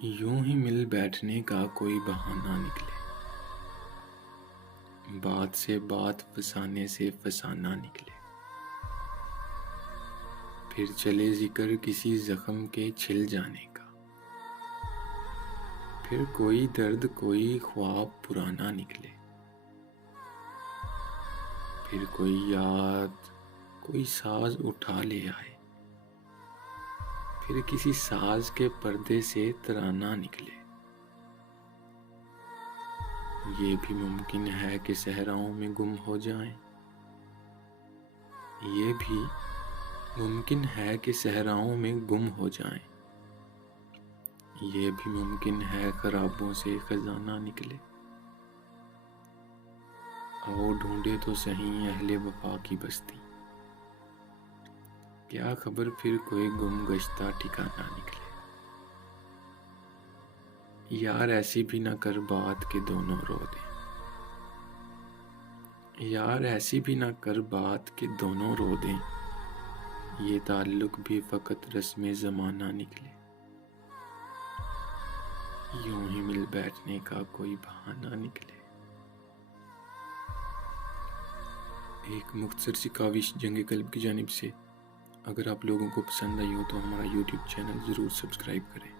یوں ہی مل بیٹھنے کا کوئی بہانہ نکلے، بات سے بات فسانے سے فسانہ نکلے، پھر چلے ذکر کسی زخم کے چھل جانے کا، پھر کوئی درد کوئی خواب پرانا نکلے، پھر کوئی یاد کوئی ساز اٹھا لے آئے، پھر کسی ساز کے پردے سے ترانہ نکلے۔ یہ بھی ممکن ہے کہ صحراؤں میں گم ہو جائیں، یہ بھی ممکن ہے کہ صحراؤں میں گم ہو جائیں، یہ بھی ممکن ہے خرابوں سے خزانہ نکلے۔ آؤ ڈھونڈے تو صحیح اہل وفا کی بستی، کیا خبر پھر کوئی گم گشتہ ٹھکانہ نکلے۔ یار ایسی بھی نہ کر بات کہ دونوں رو دیں، یار ایسی بھی نہ کر بات کہ دونوں رو دیں، یہ تعلق بھی فقط رسم زمانہ نکلے۔ یوں ہی مل بیٹھنے کا کوئی بہانہ نکلے۔ ایک مختصر سی کاوش جنگ قلب کی جانب سے۔ اگر آپ لوگوں کو پسند آئی ہو تو ہمارا یوٹیوب چینل ضرور سبسکرائب کریں۔